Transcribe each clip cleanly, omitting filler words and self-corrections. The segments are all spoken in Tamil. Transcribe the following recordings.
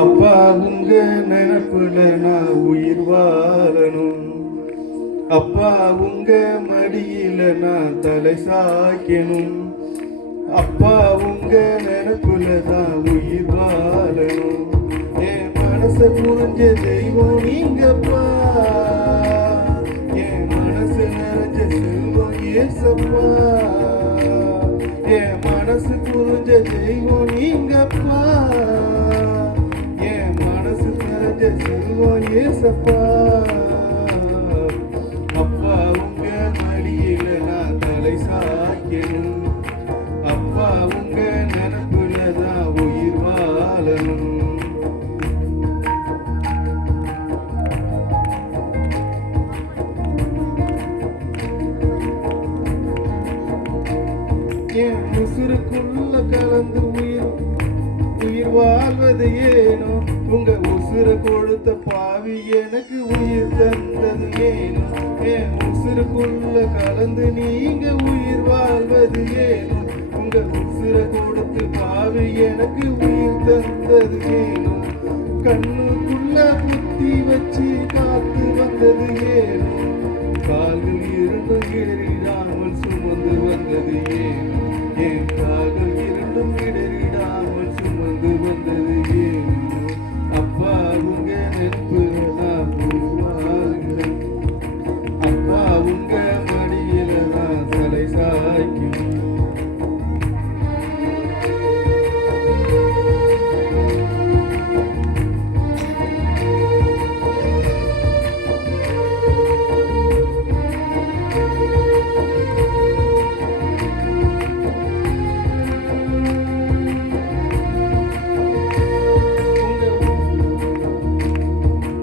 அப்பா உங்க நினைப்புல நான் உயிர் வாழணும். அப்பா உங்க மடியில நான் தலை சாய்க்கணும். அப்பா உங்க நினைப்புல தான் உயிர் வாழணும். என் மனச புரிஞ்ச தெய்வம் நீங்கப்பா. என் மனசு நிறைஞ்ச செல்வம் ஏசப்பா. என் மனசு புரிஞ்ச தெய்வம் நீங்கப்பா. என் மனசு நிறைஞ்ச செல்வம் ஏசப்பா. அப்பா உங்க மடியில நான் தலை சாய்க்கணும். அப்பா உங்க நினைப்புல தான் உயிர் வாழணும். என் உசுருக்குள்ள கலந்து உயிர் வாழ்வது ஏனோ. உங்க உசுர கொடுத்த பாவி எனக்கு உயிர் தந்தது ஏனோ. என் உசுருக்குள்ள கலந்து நீங்க உயிர் வாழ்வது ஏனோ. உங்க உசுர கொடுத்து பாவி எனக்கு உயிர் தந்தது ஏனோ. கண்ணுக்குள்ள புத்தி வச்சு காத்து வந்தது ஏனோ. கால்கள் இரண்டும் இடறிடாமல் சுமந்து வந்தது ஏனோ. என் கால்கள் இரண்டும் இடறிடாமல் சுமந்து வந்தது ஏனோ. அப்பா உங்க நெருப்புல நான் வாழ்கிறேன். அப்பா உங்க மடியில நான் தலை சாய்க்கணும்.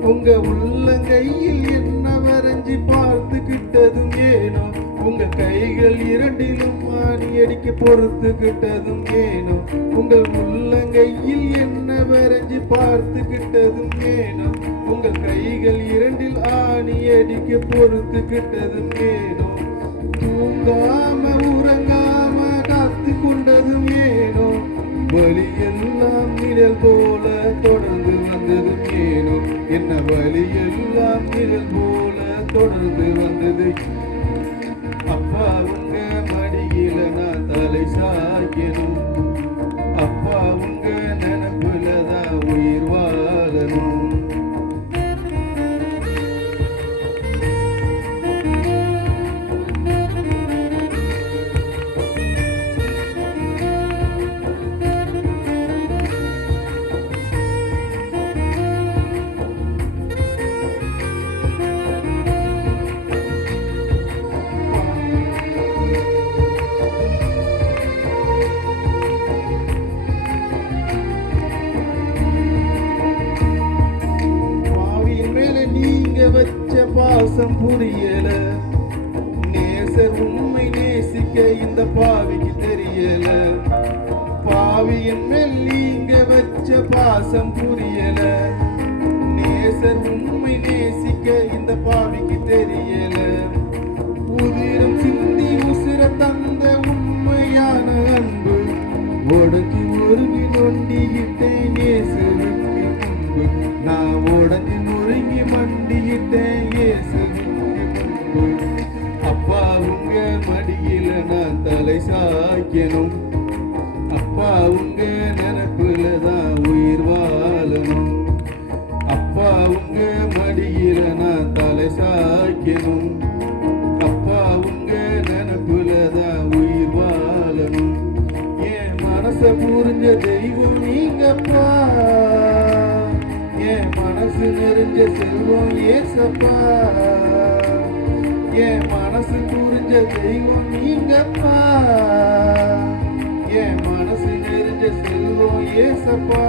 உங்க உள்ளங்கையில் என்ன வரைஞ்சி பார்த்துக்கிட்டதும் ஏனோ. உங்க கைகள் இரண்டிலும் ஆணி அடிக்க பொறுத்துக்கிட்டதும் ஏனோ. உங்கள் உள்ளங்கையில் என்ன வரைஞ்சி பார்த்துக்கிட்டதும் ஏனோ. உங்கள் கைகள் இரண்டில் ஆணி அடிக்க பொறுத்துக்கிட்டதும் ஏனோ. தூங்காம உறங்காம காத்து கொண்டதும் ஏனோ. வழியெல்லாம் நிழல் போல தொடர்ந்து வந்ததும் ஏனோ. என்ன வழியெல்லாம் நிழல் போல தொடர்ந்து வந்தது. அப்பா உங்க மடியில நான் தலை சாய்க்கணும். அப்பா உங்க நினைப்புல தான் உயிர் வாழணும். வச்ச பாசம் புரியல. நேசர் உண்மை நேசிக்க இந்த பாவிக்கு தெரியல. பாவியின் மேல் நீங்க வச்ச பாசம் புரியல. நேசர் உண்மை நேசிக்க இந்த பாவிக்கு தெரியல. உதிரம் சிந்தி உசிர தந்த உண்மையான அன்பு உடஞ்சி ஒருங்கி நொண்டிக்கிட்டேன் இயேசுவுக்கு முன்பு. நான் உடஞ்சி நொறுங்கி மண்டிக்கிட்டேன் இயேசுவுக்கு முன்பு. அப்பா உங்க மடியில நான் தலை சாய்க்கணும். அப்பா உங்க நினைப்புல தான் உயிர் வாழணும். அப்பா உங்க மடியில நான் தலை சாய்க்கணும். அப்பா உங்க நினைப்புல தான் உயிர் வாழணும். என் மனச புரிஞ்ச தெய்வம் நீங்கப்பா. என் மனசு நிறைஞ்ச செல்வம் ஏசப்பா. என் மனசு புரிஞ்ச தெய்வம் நீங்கப்பா. என் மனசு நிறைஞ்ச செல்வம் ஏசப்பா.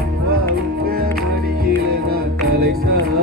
அப்பா உங்க மடியில நான் தலை சாய்க்கணும்.